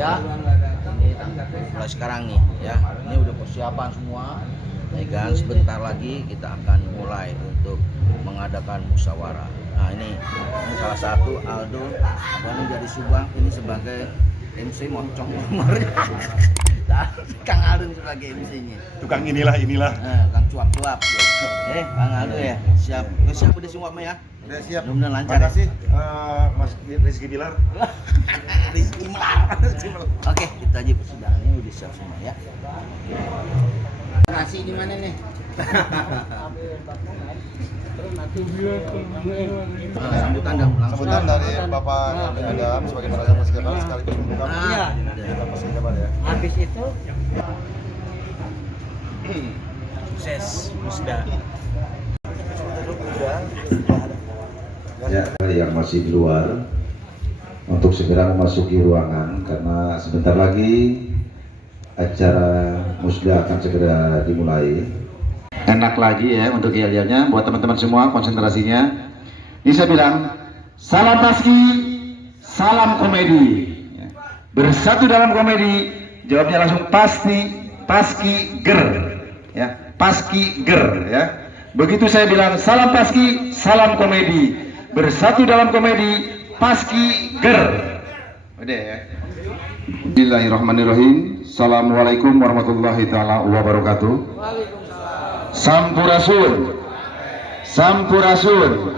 ya. Ini mulai sekarang nih ya. Ini udah persiapan semua. Ya kan, sebentar lagi kita akan mulai untuk mengadakan musyawarah. Nah ini salah satu Aldo dan dari Subang ini sebagai MC moncong nomornya. Kang Aldo sebagai MC-nya. Tukang inilah. Kang cuap-cuap. Kang Aldo ya. Siap. Siap udah semua ya? Udah siap. Mudah-mudahan lancar. Terima kasih Mas Rizky Bilar. Rizky Bilar. Oke, kita aja persidangannya udah siap semua ya. Nasi di mana nih? Sambutan dari Bapak Adam sebagai Peraja Paskibraka sekaligus membuka Paskibraka ya. Habis itu sukses Musda. Ya, yang masih di luar untuk segera memasuki ruangan karena sebentar lagi acara musda akan segera dimulai. Enak lagi ya untuk yel-yelnya buat teman-teman semua, konsentrasinya. Ini saya bilang salam paski, salam komedi. Bersatu dalam komedi, jawabnya langsung pasti, paski ger ya, paski ger ya. Begitu saya bilang salam paski, salam komedi, bersatu dalam komedi, paski ger. Udah ya. Bismillahirrahmanirrahim. Assalamualaikum warahmatullahi taala wabarakatuh. Sampurasun. Sampurasun.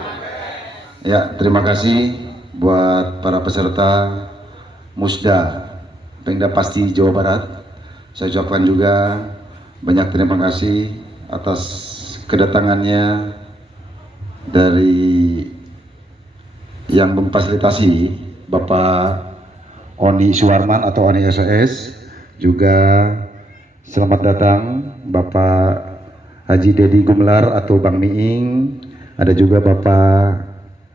Ya, terima kasih buat para peserta Musda Pemda Pasti Jawa Barat. Saya ucapkan juga banyak terima kasih atas kedatangannya dari yang memfasilitasi Bapak Oni Suwarman atau Oni SOS, juga selamat datang Bapak Haji Dedi Gumelar atau Bang Miing, ada juga Bapak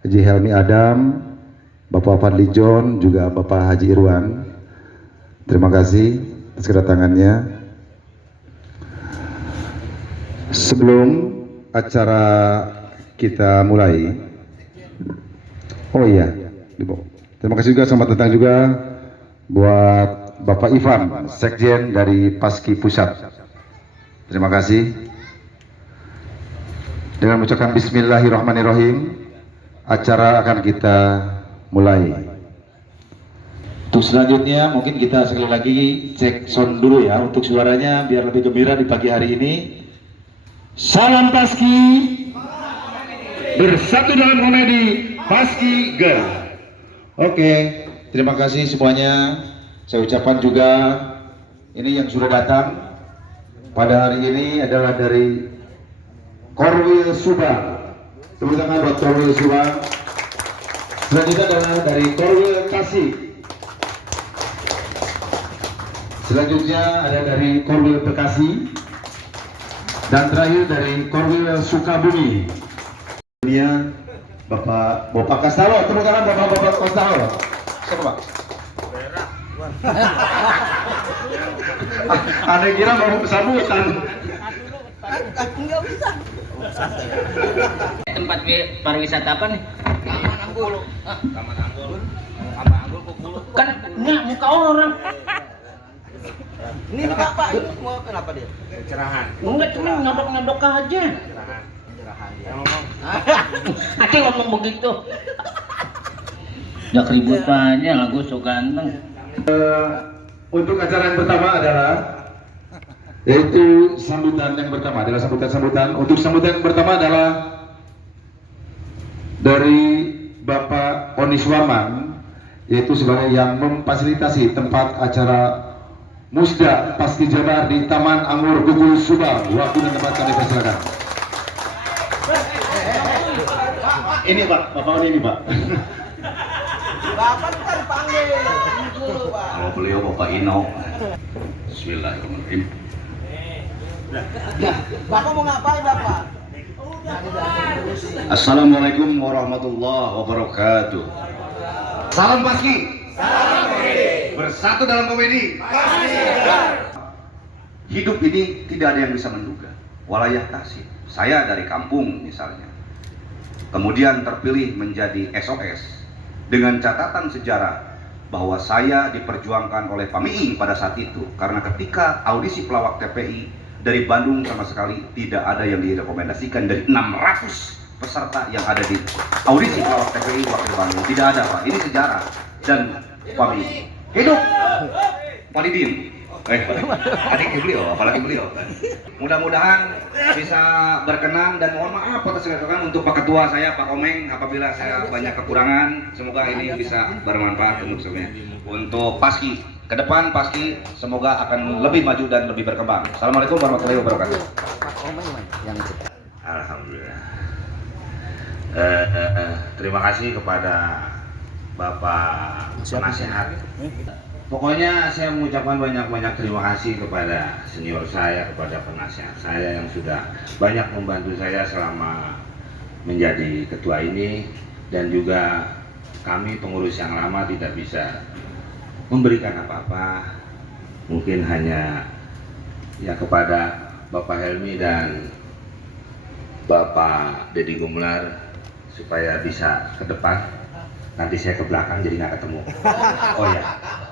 Haji Helmi Adam, Bapak Fadli John, juga Bapak Haji Irwan. Terima kasih atas kedatangannya. Sebelum acara kita mulai, oh iya, terima kasih juga, selamat datang juga buat Bapak Ivan, Sekjen dari Paski Pusat. Terima kasih. Dengan mengucapkan Bismillahirrahmanirrahim, acara akan kita mulai. Untuk selanjutnya mungkin kita sekali lagi cek sound dulu ya untuk suaranya biar lebih gembira di pagi hari ini. Salam Paski, bersatu dalam komedi, Paski Ger. Oke, terima kasih semuanya. Saya ucapkan juga ini yang sudah datang pada hari ini adalah dari Korwil Subang. Tepuk tangan buat Korwil Subang. Selanjutnya adalah dari Korwil Tasik. Selanjutnya ada dari Korwil Bekasi. Dan terakhir dari Korwil Sukabumi. Ini Bapak Kastalo. Tepuk tangan Bapak Kastalo. Siapa Pak? Anda kira mau sambutan? Enggak bisa. Tempat pariwisata apa nih? Taman Anggul. Taman Anggul. Taman Anggul kuku. Kan enggak muka orang. Ini apa? Mau kenapa dia? Pencerahan. Enggak, cuma nyodok-nyodok aja. Pencerahan dia. Ngomong. Aceh ngomong begitu. Udah ribut aja lah, gue so ganteng. Untuk acara yang pertama adalah yaitu sambutan yang pertama adalah sambutan. Untuk sambutan yang pertama adalah dari Bapak Oni Suwarman, yaitu sebagai yang memfasilitasi tempat acara Musda Paski Jabar di Taman Anggur Gugul Subang. Waktu dan tempat kami persilakan. Ini Pak, Bapak Oni ini Pak. Bapak kan panggil dulu, Pak. Oh, beliau Bapak Ino. Bismillahirrahmanirrahim. Bapak mau ngapain, Bapak? Assalamualaikum warahmatullahi wabarakatuh. Salam Paski. Salam komedi. Bersatu dalam komedi. Hidup ini tidak ada yang bisa menduga. Walayah tasib. Saya dari kampung misalnya. Kemudian terpilih menjadi SOS dengan catatan sejarah bahwa saya diperjuangkan oleh Pak Miing pada saat itu, karena ketika audisi pelawak TPI dari Bandung sama sekali tidak ada yang direkomendasikan dari 600 peserta yang ada di audisi pelawak TPI wakil Bandung. Tidak ada, Pak. Ini sejarah. Dan Pak Miing hidup Pak Didin. Adik beliau, apalagi beliau. Mudah-mudahan bisa berkenan dan mohon maaf atas segala untuk Pak Ketua saya, Pak Komeng, apabila saya banyak kekurangan. Semoga ini bisa bermanfaat untuk semuanya. Untuk Paski ke depan, Paski semoga akan lebih maju dan lebih berkembang. Assalamualaikum warahmatullahi wabarakatuh. Alhamdulillah. Terima kasih kepada Bapak Penasehat. Pokoknya saya mengucapkan banyak-banyak terima kasih kepada senior saya, kepada penasehat saya yang sudah banyak membantu saya selama menjadi ketua ini, dan juga kami pengurus yang lama tidak bisa memberikan apa-apa, mungkin hanya ya kepada Bapak Helmi dan Bapak Deddy Gumelar supaya bisa ke depan. Nanti saya ke belakang jadi nggak ketemu.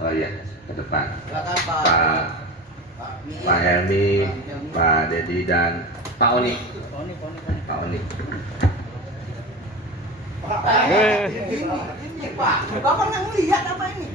Oh ya, ke depan. Pak Helmi, Pak Dedi dan Pak Oni. Pak Oni. Bapak nggak ngelihat apa ini?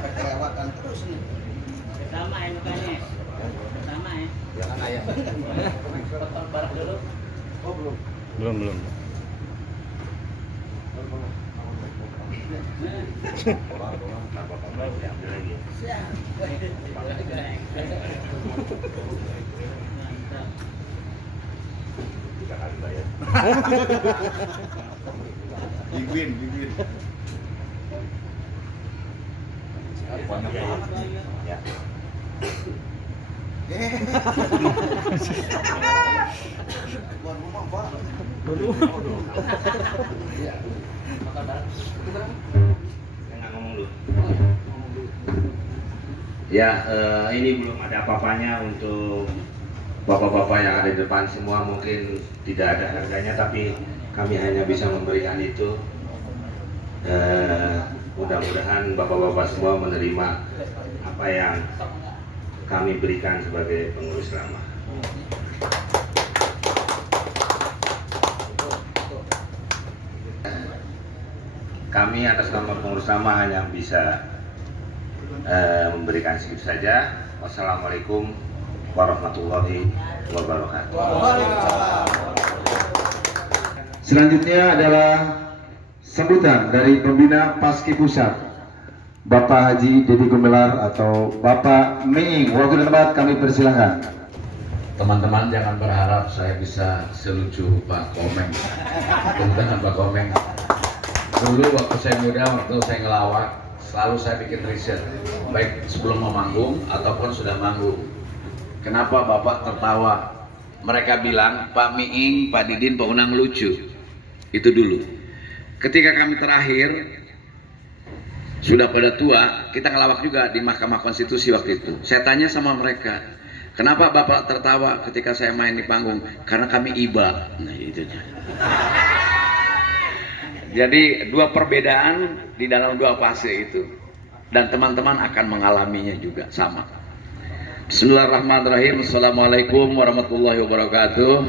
Kelewatan terus nih. Sama ya mukanya. Sama ya. Jangan ayah. Potong barak dulu. Oh belum. Belum. Biguin. Ya. Ya, ini belum ada apa-apanya untuk bapak-bapak yang ada di depan semua, mungkin tidak ada harganya, tapi kami hanya bisa memberikan itu. Mudah-mudahan bapak-bapak semua menerima apa yang kami berikan sebagai pengurus lama. Kami atas nama pengurus lama hanya bisa memberikan segitu saja. Wassalamualaikum warahmatullahi wabarakatuh. Selanjutnya adalah sambutan dari pembina Paski Pusat, Bapak Haji Deddy Gumelar atau Bapak Miing. Waktu dan tempat kami persilahkan. Teman-teman jangan berharap saya bisa selucu Pak Komeng. Tentang Pak Komeng. Dulu waktu saya muda, waktu saya ngelawak, selalu saya bikin riset, baik sebelum mau manggung ataupun sudah manggung. Kenapa Bapak tertawa? Mereka bilang Pak Miing, Pak Didin, Pak Unang lucu. Itu dulu. Ketika kami terakhir sudah pada tua, kita ngelawak juga di Mahkamah Konstitusi waktu itu. Saya tanya sama mereka, kenapa Bapak tertawa ketika saya main di panggung? Karena kami iba. Nah itu. Jadi dua perbedaan di dalam dua fase itu, dan teman-teman akan mengalaminya juga sama. Bismillahirrahmanirrahim. Assalamualaikum warahmatullahi wabarakatuh.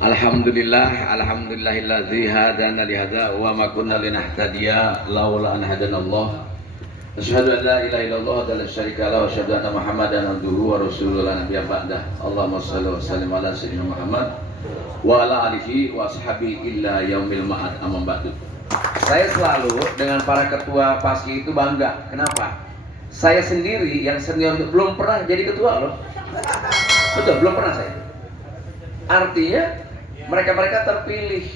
Alhamdulillahilladzi hadana li hadza wa ma kunna linahtadiya laula an hadanallah. Asyhadu an la ilaha illallah wa la syarika lahu wa asyhadu anna Muhammadan abduhu wa rasuluhu la nabiyya ba'dah. Allahumma shalli wa sallim ala sayyidina Muhammad wa ala alihi wa ashabihi illa yaumil ma'ad, amma ba'du. Saya selalu dengan para ketua Paski itu bangga. Kenapa? Saya sendiri yang senior belum pernah jadi ketua loh. Betul, belum pernah saya. Artinya mereka terpilih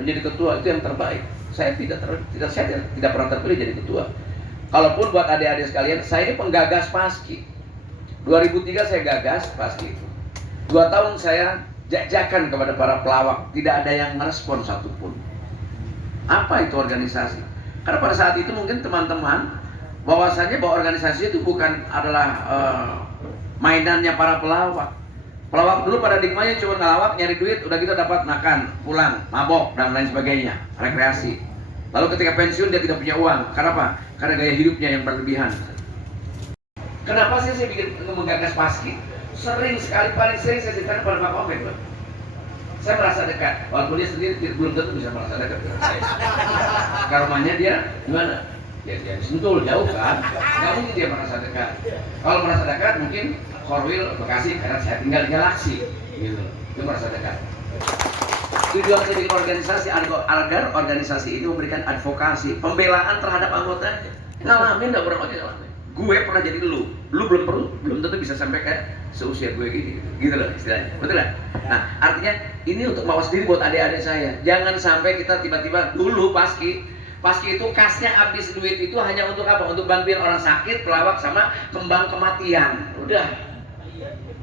menjadi ketua, itu yang terbaik. Saya tidak pernah terpilih jadi ketua. Kalaupun buat adik-adik sekalian, saya ini penggagas Paski. 2003 saya gagas Paski itu. 2 tahun saya jajakan kepada para pelawak, tidak ada yang merespon satupun. Apa itu organisasi? Karena pada saat itu mungkin teman-teman bahwasanya bahwa organisasi itu bukan adalah mainannya para pelawak. Pelawak dulu paradigmanya cuma ngelawak, nyari duit, udah gitu dapat makan, pulang, mabok dan lain sebagainya, rekreasi. Lalu ketika pensiun dia tidak punya uang. Karena apa? Karena gaya hidupnya yang berlebihan. Kenapa sih saya bikin menggagas Paski? Sering sekali, paling sering saya ceritakan pada Pak Komeng. Saya merasa dekat, walaupun dia sendiri belum tentu bisa merasa dekat dengan saya. Karmanya dia gimana? Ya dia Sentul, jauh kan? Nggak mungkin dia merasa dekat. Kalau merasa dekat mungkin Korwil, Bekasi, karena saya tinggal di Galaksi, gitu. Itu merasa dekat. Tujuan saya bikin organisasi agar organisasi ini memberikan advokasi, pembelaan terhadap anggotanya. Ngalamin nggak pernah ngalamin. Gue pernah jadi lu belum tentu bisa sampai ke seusia gue gini, gitu loh istilahnya, betul lah. Nah artinya ini untuk mawas diri buat adik-adik saya. Jangan sampai kita tiba-tiba dulu Paski itu kasnya habis duit itu hanya untuk apa? Untuk bantuin orang sakit, pelawak sama kembang kematian. Udah.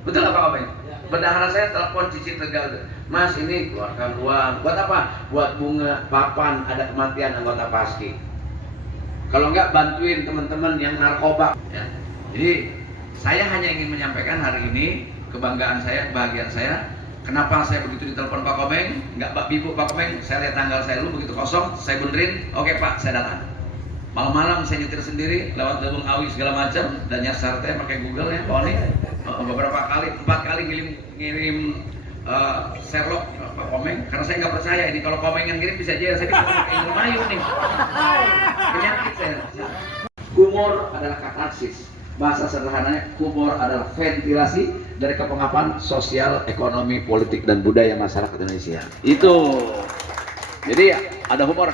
Betul apa kabarnya? Bendahara saya telepon Cici Tegal, Mas ini keluarkan uang. Buat apa? Buat bunga papan ada kematian anggota Paski. Kalau enggak bantuin teman-teman yang narkoba. Ya. Jadi saya hanya ingin menyampaikan hari ini kebanggaan saya, kebahagiaan saya. Kenapa saya begitu ditelepon Pak Komeng? Enggak Ibu Pak Komeng, saya lihat tanggal saya dulu begitu kosong, saya benerin. Oke Pak, saya datang. Malam-malam saya nyetir sendiri lewat Gunung Awi segala macam dan nyasar teh pakai Google ya, Pak Oni. Beberapa kali, 4 kali ngirim Sherlock Pak Komeng, karena saya nggak percaya ini kalau Komeng yang ngirim bisa aja saya pakai Indramayu nih. Penyakit saya. Humor adalah katarsis. Bahasa sederhananya, humor adalah ventilasi dari kepengapan sosial, ekonomi, politik dan budaya masyarakat Indonesia. Itu. Jadi ada humor.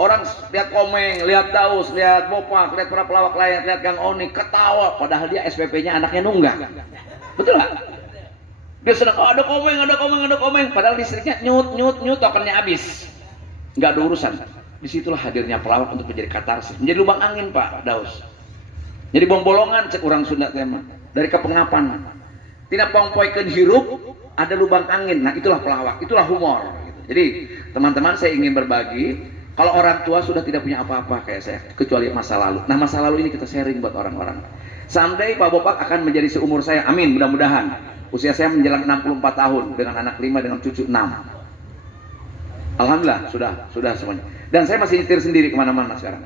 Orang lihat Komeng, lihat Daus, lihat Bopak, lihat para pelawak lain, lihat Kang Oni, ketawa. Padahal dia SPP-nya anaknya nunggak. Betul nggak? Dia sedang, oh, ada Komeng. Padahal listriknya nyut, tokennya habis. Nggak ada urusan. Disitulah hadirnya pelawak untuk menjadi katarsis, menjadi lubang angin Pak Daus. Jadi bolongan cek orang Sunda tema dari kepengapan. Tidak pongpoikeun hirup, ada lubang angin. Nah itulah pelawak, itulah humor. Jadi teman-teman saya ingin berbagi. Kalau orang tua sudah tidak punya apa-apa kayak saya, kecuali masa lalu. Nah masa lalu ini kita sharing buat orang-orang. Someday Pak Bopak akan menjadi seumur saya, amin mudah-mudahan. Usia saya menjelang 64 tahun dengan anak 5 dengan cucu 6. Alhamdulillah sudah semuanya. Dan saya masih nyetir sendiri kemana-mana sekarang.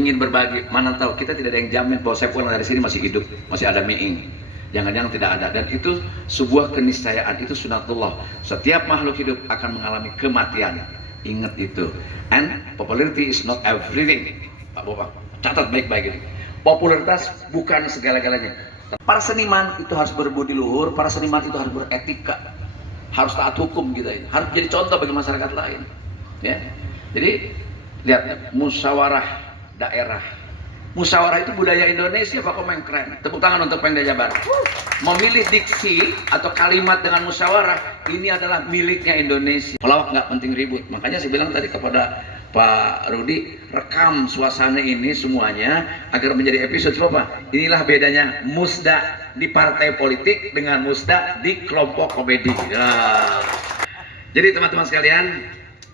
Ingin berbagi, mana tahu kita tidak ada yang jamin bahwa saya pulang dari sini masih hidup, masih ada miing. Jangan-jangan tidak ada. Dan itu sebuah keniscayaan, itu sunatullah. Setiap makhluk hidup akan mengalami kematian. Ingat itu. And popularity is not everything. Pak Bopak, catat baik-baik ini. Popularitas bukan segala-galanya. Para seniman itu harus berbudi luhur, para seniman itu harus beretika, harus taat hukum gitu, harus jadi contoh bagi masyarakat lain. Ya, jadi lihat musyawarah daerah. Musyawarah itu budaya Indonesia, Pak Komeng, keren. Tepuk tangan untuk Pemda Jabar. Memilih diksi atau kalimat dengan musyawarah ini adalah miliknya Indonesia. Pelawak nggak penting ribut. Makanya saya bilang tadi kepada Pak Rudi, rekam suasana ini semuanya agar menjadi episode apa? Inilah bedanya musda di partai politik dengan musda di kelompok komedi. Nah. Jadi teman-teman sekalian,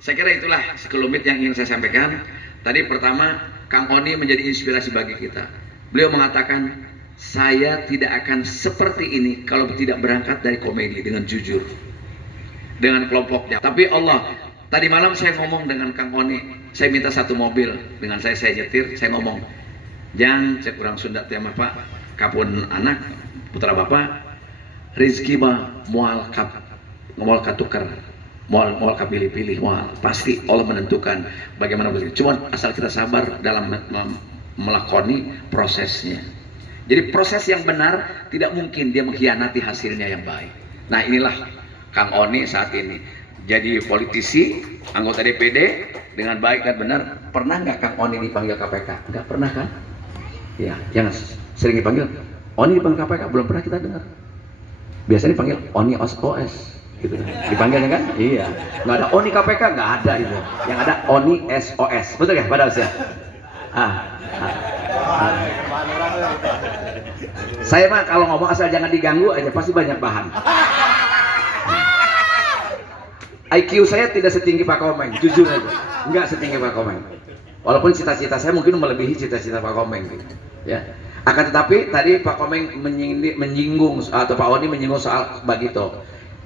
saya kira itulah sekelumit yang ingin saya sampaikan. Tadi pertama, Kang Oni menjadi inspirasi bagi kita. Beliau mengatakan, saya tidak akan seperti ini kalau tidak berangkat dari komedi dengan jujur, dengan kelompoknya. Tapi Allah, tadi malam saya ngomong dengan Kang Oni, saya minta satu mobil, dengan saya nyetir, saya ngomong, jangan cek kurang Sunda tema Pak, kapun anak, putra bapak, rezeki mah moal katukar, moal kapilih-pilih, moal pasti Allah menentukan bagaimana begitu. Cuma asal kita sabar dalam melakoni prosesnya. Jadi proses yang benar tidak mungkin dia mengkhianati hasilnya yang baik. Nah inilah Kang Oni saat ini. Jadi politisi, anggota DPD dengan baik dan benar. Pernah nggak Kang Oni dipanggil KPK? Nggak pernah kan? Ya, jangan sering dipanggil. Oni dipanggil KPK belum pernah kita dengar. Biasanya dipanggil Oni OS, gitu. Dipanggilnya kan? Iya. Nggak ada Oni KPK, nggak ada itu. Yang ada Oni SOS, betul ya? Padahal saya. Saya mah kalau ngomong asal jangan diganggu aja pasti banyak bahan. IQ saya tidak setinggi Pak Komeng, jujur aja, nggak setinggi Pak Komeng. Walaupun cita-cita saya mungkin melebihi cita-cita Pak Komeng, gitu. Ya. Akan tetapi tadi Pak Komeng menyinggung atau Pak Oni menyinggung soal Bagito.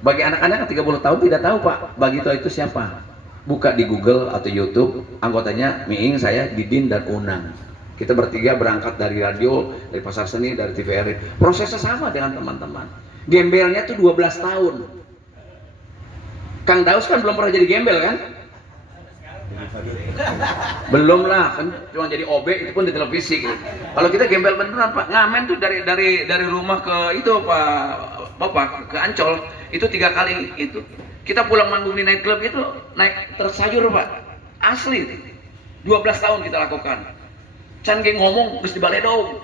Bagi anak-anak yang 30 tahun tidak tahu Pak Bagito itu siapa. Buka di Google atau YouTube, anggotanya Miing, saya, Didin dan Unang. Kita bertiga berangkat dari radio, dari Pasar Seni, dari TVRI. Prosesnya sama dengan teman-teman. Gembelnya tuh 12 tahun. Kang Daus kan belum pernah jadi gembel kan? Belum lah, kan cuma jadi OB itu pun di televisi gitu. Kalau kita gembel beneran Pak, ngamen tuh dari rumah ke itu Pak Bapak ke Ancol itu 3 kali itu. Kita pulang manggung di night club itu naik tersayur Pak, asli. 12 tahun kita lakukan. Can ge ngomong terus dibaledog.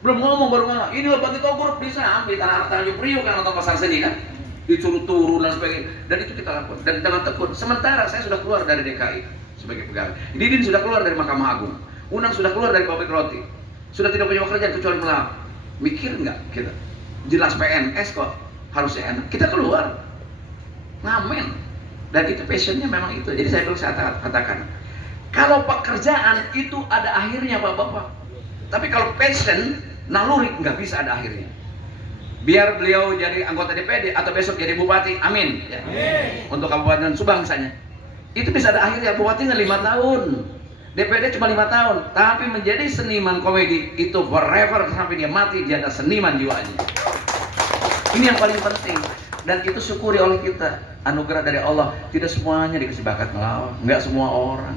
Belum ngomong baru ngomong. Ini loh Bagito grup bisa di Tanah Tanjung Priok kan nonton Pasar Seni kan. Disuruh turun dan sebagainya. Dan itu kita lakukan dan dengan tekun. Sementara saya sudah keluar dari DKI sebagai pegawai. Didin sudah keluar dari Mahkamah Agung. Unang sudah keluar dari pabrik roti. Sudah tidak punya pekerjaan kecuali melap. Mikir nggak kita? Jelas PNS kok harusnya enak. Kita keluar. Ngamen. Dan itu passionnya memang itu. Jadi saya perlu katakan, kalau pekerjaan itu ada akhirnya Bapak-bapak. Tapi kalau passion, naluri nggak bisa ada akhirnya. Biar beliau jadi anggota DPD atau besok jadi bupati, amin. Ya. Untuk Kabupaten Subang misalnya, itu bisa ada akhirnya. Bupatinya 5 tahun, DPD cuma 5 tahun, tapi menjadi seniman komedi itu forever sampai dia mati, dia ada seniman jiwanya. Ini yang paling penting. Dan itu syukuri oleh kita, anugerah dari Allah. Tidak semuanya dikasih bakat melawak, nggak semua orang.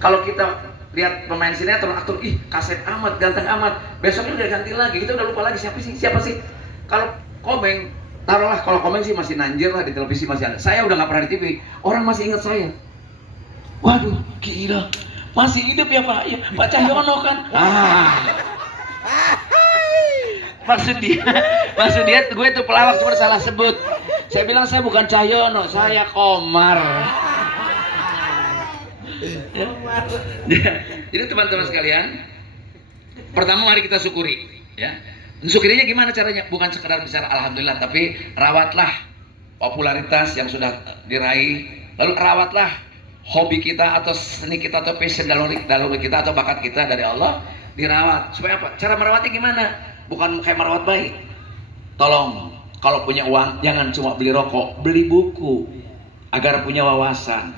Kalau kita lihat pemain sinetron, aktor, ih kaset amat, ganteng amat, besoknya udah ganti lagi, kita udah lupa lagi siapa sih. Kalau Komeng, taruhlah kalau Komeng sih masih nanjir lah di televisi masih ada. Saya udah nggak pernah di TV, orang masih ingat saya. Waduh, gila, masih hidup ya Pak? Ya, Pak Cahyono kan? Maksud dia gue tuh pelawak cuma salah sebut. Saya bilang saya bukan Cahyono, saya Komar. Ya. Jadi teman-teman sekalian, pertama mari kita syukuri, ya. Syukurinya gimana caranya? Bukan sekedar bicara alhamdulillah, tapi rawatlah popularitas yang sudah diraih, lalu rawatlah hobi kita atau seni kita atau passion dalam kita atau bakat kita dari Allah dirawat. Supaya apa? Cara merawatnya gimana? Bukan kayak merawat bayi. Tolong, kalau punya uang jangan cuma beli rokok, beli buku agar punya wawasan.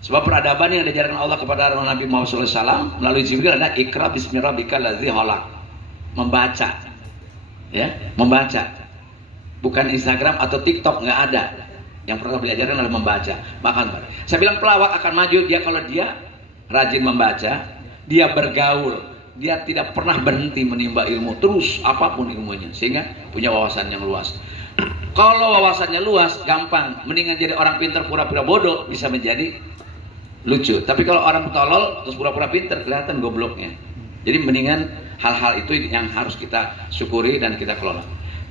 Sebab peradaban yang diajarkan Allah kepada Nabi Muhammad SAW melalui Jibril adalah Iqra bismi rabbikal ladzi khalaq. Membaca, ya, membaca. Bukan Instagram atau TikTok, nggak ada. Yang pertama diajarkan adalah membaca. Makan. Saya bilang pelawak akan maju dia kalau dia rajin membaca, dia bergaul, dia tidak pernah berhenti menimba ilmu terus apapun ilmunya sehingga punya wawasan yang luas. Kalau wawasannya luas, gampang. Mendingan jadi orang pintar pura-pura bodoh bisa menjadi lucu. Tapi kalau orang tolol terus pura-pura pintar kelihatan gobloknya. Jadi mendingan hal-hal itu yang harus kita syukuri dan kita kelola.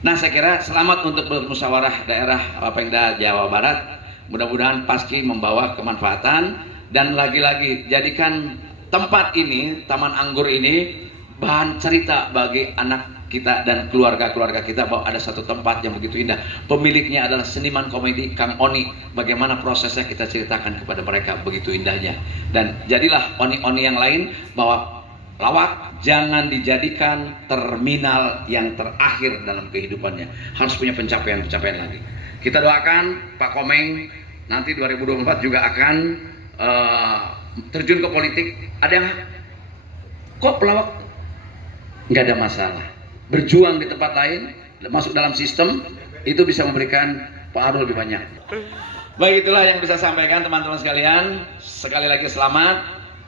Nah, saya kira selamat untuk bermusyawarah daerah Pemda Jawa Barat. Mudah-mudahan Paski membawa kemanfaatan dan lagi-lagi jadikan tempat ini, Taman Anggur ini bahan cerita bagi anak kita dan keluarga-keluarga kita bahwa ada satu tempat yang begitu indah. Pemiliknya adalah seniman komedi Kang Oni. Bagaimana prosesnya kita ceritakan kepada mereka begitu indahnya. Dan jadilah oni-oni yang lain bahwa lawak jangan dijadikan terminal yang terakhir dalam kehidupannya. Harus punya pencapaian-pencapaian lagi. Kita doakan Pak Komeng nanti 2024 juga akan terjun ke politik. Ada yang kok pelawak? Nggak ada masalah. Berjuang di tempat lain, masuk dalam sistem, itu bisa memberikan pengaruh lebih banyak. Baik, itulah yang bisa saya sampaikan teman-teman sekalian. Sekali lagi selamat.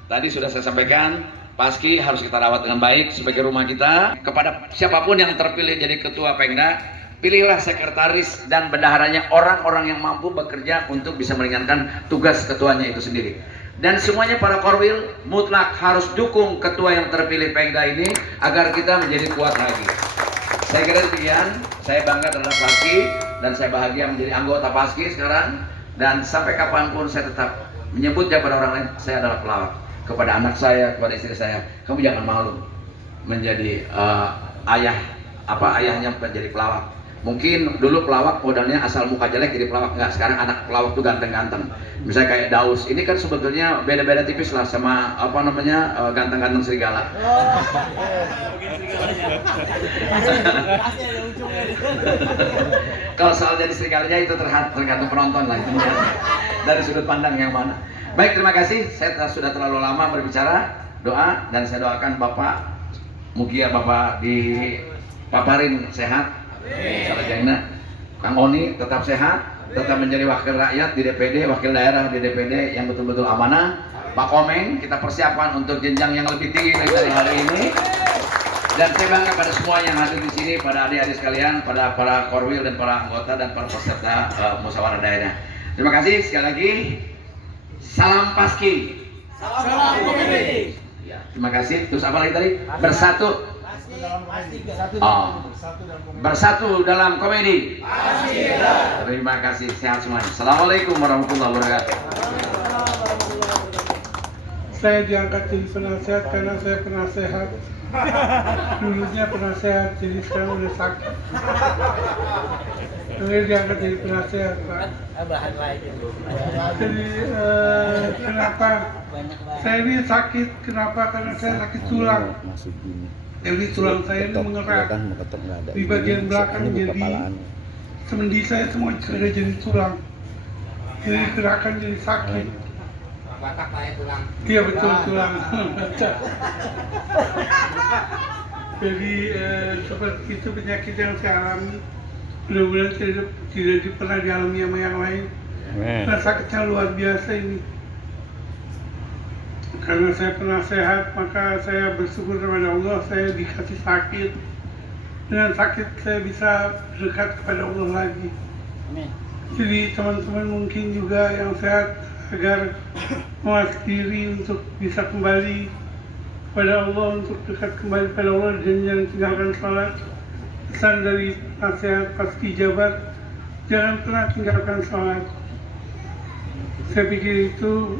Tadi sudah saya sampaikan, Paski harus kita rawat dengan baik sebagai rumah kita. Kepada siapapun yang terpilih jadi ketua Pemda, pilihlah sekretaris dan bendaharanya orang-orang yang mampu bekerja untuk bisa meringankan tugas ketuanya itu sendiri. Dan semuanya para korwil mutlak harus dukung ketua yang terpilih Pemda ini agar kita menjadi kuat lagi. Saya kira demikian. Saya bangga terhadap Paski dan saya bahagia menjadi anggota Paski sekarang. Dan sampai kapanpun saya tetap menyebutnya pada orang lain, saya adalah pelawak. kepada anak saya, kepada istri saya, kamu jangan malu menjadi ayahnya menjadi pelawak. Mungkin dulu pelawak modalnya asal muka jelek jadi pelawak, enggak, sekarang anak pelawak tuh ganteng-ganteng. Misalnya kayak Daus, ini kan sebetulnya beda-beda tipis lah sama ganteng-ganteng serigala. Kalau soal jadi serigalanya itu tergantung penonton lah, itu dari sudut pandang yang mana. Baik, terima kasih. Saya sudah terlalu lama berbicara. Doa, dan saya doakan Bapak, mugia Bapak dipaparin sehat. Sarjana, Kang Oni tetap sehat, tetap menjadi wakil rakyat di DPD, wakil daerah di DPD yang betul-betul amanah. Pak Komeng, kita persiapkan untuk jenjang yang lebih tinggi dari hari ini. Dan saya bangga pada semua yang hadir di sini, pada adik-adik sekalian, pada para korwil dan para anggota dan para peserta musyawarah daerah. Terima kasih sekali lagi. Salam Paski. Salam komedi. Ya, terima kasih. Terus apa lagi tadi? Bersatu. Bersatu dalam komedi. Terima kasih, sehat semuanya. Assalamualaikum warahmatullahi wabarakatuh. Saya diangkat jadi penasehat karena saya penasehat. Dulunya penasehat, jadi sekarang udah sakit. Saya diangkat jadi penasehat, Pak. Jadi kenapa saya ini sakit? Kenapa? Karena saya sakit tulang. Jadi tulang saya ini mengerak di bagian belakang, jadi sendi saya semua sudah jadi tulang. Jadi gerakan jadi sakit. Iya betul, tulang. Jadi seperti itu penyakit yang saya alami. Mudah-mudahan tidak pernah dialami sama yang lain. Nah, sakitnya luar biasa ini. Karena saya pernah sehat, maka saya bersyukur kepada Allah saya dikasih sakit. Dengan sakit saya bisa dekat kepada Allah lagi. Jadi teman-teman mungkin juga yang sehat agar mewas diri untuk bisa kembali kepada Allah, untuk dekat kembali kepada Allah dan jangan tinggalkan sholat. Pesan dari nasihat Paski Jabar, jangan pernah tinggalkan sholat. Saya pikir itu.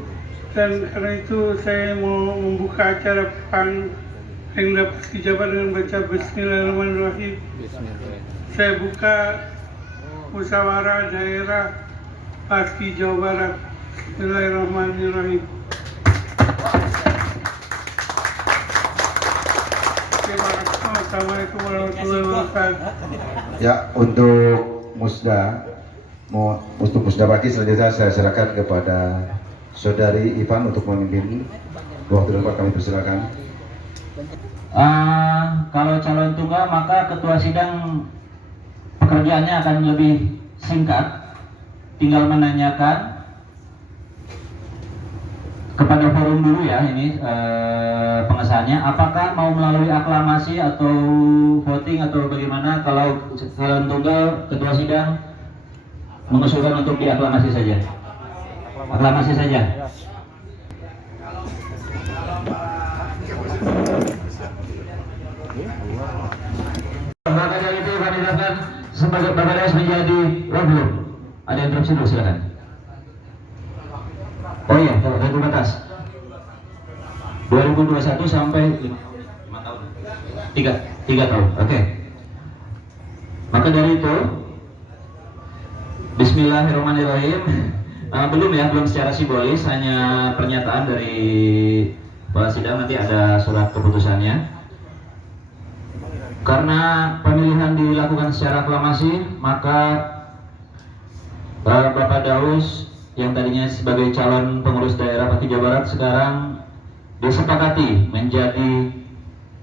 Dan karena itu saya mau membuka acara Pengda Paski Jabar dengan baca Bismillahirrahmanirrahim. Saya buka musyawarah daerah Paski Jawa Barat. Bismillahirrahmanirrahim. Terima kasih. Assalamualaikum warahmatullahi wabarakatuh. Ya, untuk musda bagi selanjutnya saya serahkan kepada Saudari Ivan untuk memimpin. Waktu dan kami persilakan. Kalau calon tunggal maka ketua sidang pekerjaannya akan lebih singkat. Tinggal menanyakan kepada forum dulu ya ini pengesahannya. Apakah mau melalui aklamasi atau voting atau bagaimana? Kalau calon tunggal ketua sidang mengusulkan untuk diaklamasi saja. Aklamasi saja. Maka dari itu kami daftar sebagai Bapak Das menjadi belum. Ada interupsi dulu, silakan. Oh iya, dari batas 2021 sampai 5 tahun. 3 tahun. Oke. Maka dari itu Bismillahirrahmanirrahim. Belum secara simbolis, hanya pernyataan dari Kepala Sidang, nanti ada surat keputusannya. Karena pemilihan dilakukan secara aklamasi, maka Bapak Daus yang tadinya sebagai calon pengurus daerah Paski Jawa Barat sekarang disepakati menjadi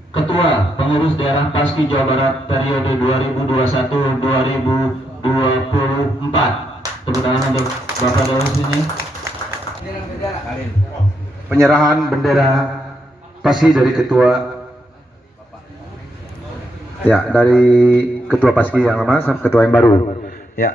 Ketua Pengurus Daerah Paski Jawa Barat periode 2021-2024. Tepuk tangan untuk Bapak Daus ini. Penyerahan bendera Paski dari ketua dari ketua Paski yang lama sampai ketua yang baru. Ya.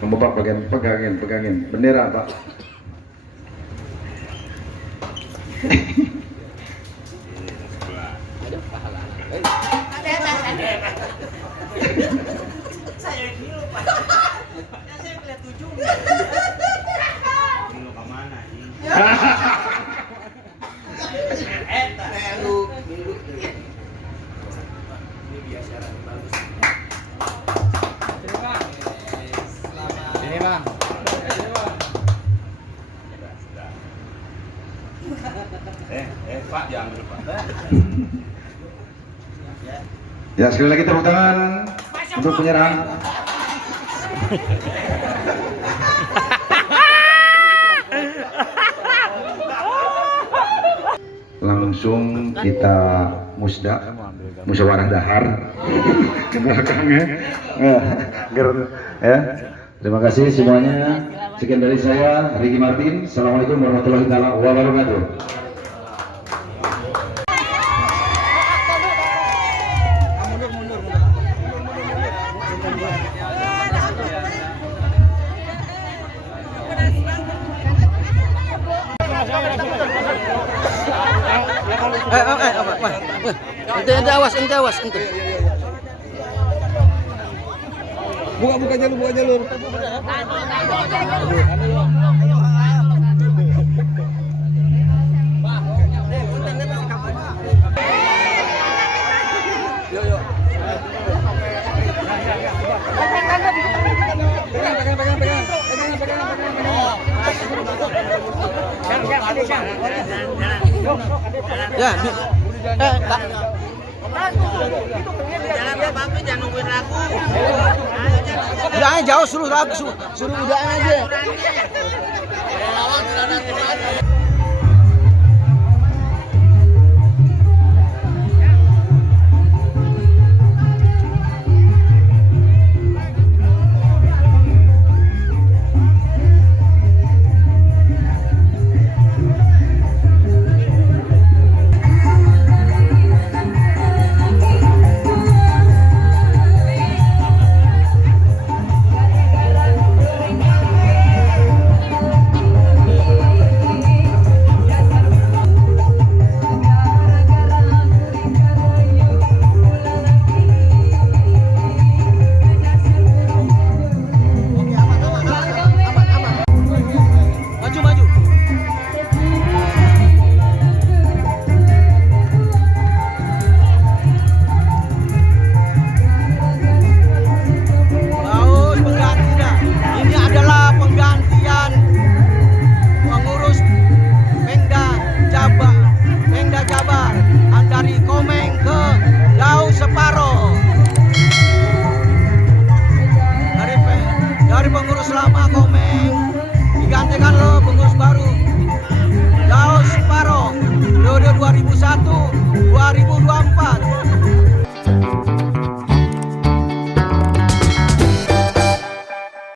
Kamu Pak pegangin bendera Pak. Pak jangan lupa. Ya sekali lagi tepuk tangan untuk penyerahan. Langsung kita musyawarah dahar ke belakangnya. Ya. Terima kasih semuanya. Sekian dari saya, Ricky Martin. Assalamualaikum warahmatullahi wabarakatuh. Ente awas. Buka jalur. Ya, Kak. Jangan nungguin lagu. Udahnya jauh, suruh udahnya aja.